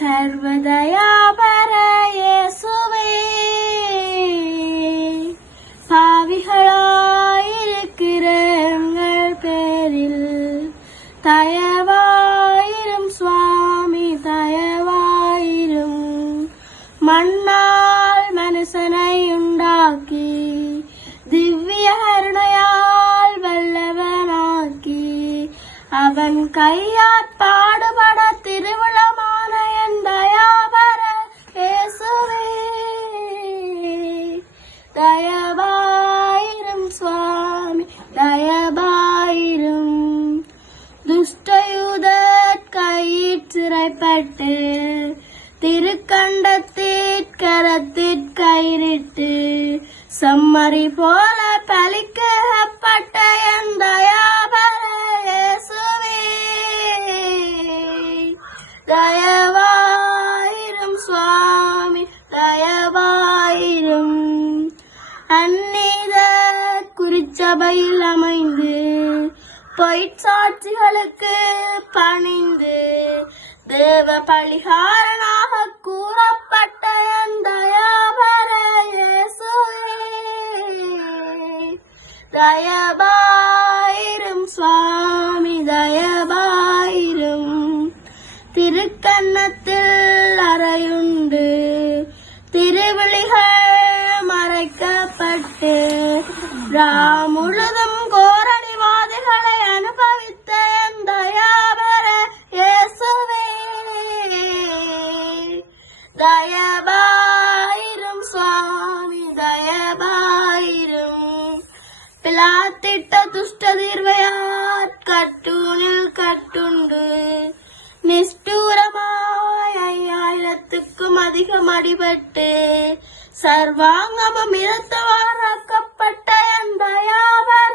சர்வதயாபர இயேசுவே, பாவிகளாயிருக்கிற எங்கள் பேரில் தயவாயிரும் சுவாமி, தயவாயிரும். மண்ணால் மனுஷனை உண்டாக்கி திவ்ய கருணையால் வல்லவனாக்கி அவன் கையாற் பாடுபட திருவிழமான என் தயாபர இயேசுவே, தயவாயிரும் சுவாமி, தயவாயிரும். துஷ்டயூதர் கையிற் சிறைப்பட்டு திருக்கண்டத்திற்கரத்திற்கயிறிட்டு செம்மறி போல பலிக்கப்பட்ட என் தயாபர இயேசுவே, தயவாயிரும் சுவாமி, தயவாயிரும். அந்நீத குறிச்சபையில் அமைந்து பொய்ச்சாட்சிகளுக்கு பணிந்து தேவ பலிகாரனாக கூறப்பட்ட என் தயாபர இயேசுவே, தயவாயிரும் சுவாமி, தயவாயிரும். திருக்கன்னத்தில் அறையுண்டு திருவிழிகள் மறைக்கப்பட்டு முழுதும் கோரடிவாதிகளை அனுபவித்த என் தயாபர இயேசுவே, தயவாயிரும் சுவாமி, தயவாயிரும். பிலாத்திட்ட துஷ்ட தீர்வையாற் கட்டூனில் கட்டுண்டு நிஷ்டூரமாய் 5000க்கும் அதிகம் அடிபட்டு சர்வாங்கமும் இரத்தவாராக்கப்பட்ட என் தயாபர